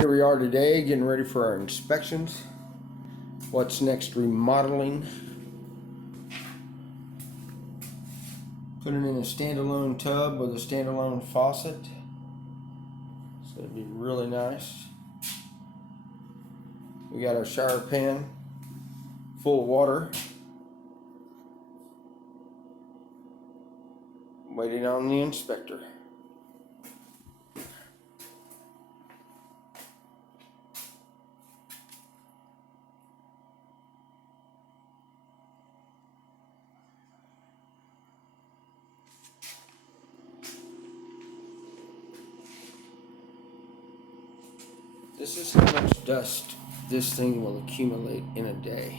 Here we are today, getting ready for our inspections. What's next? Remodeling. Put it in a standalone tub with a standalone faucet. So it'd be really nice. We got our shower pan full of water, waiting on the inspector. This is how much dust this thing will accumulate in a day.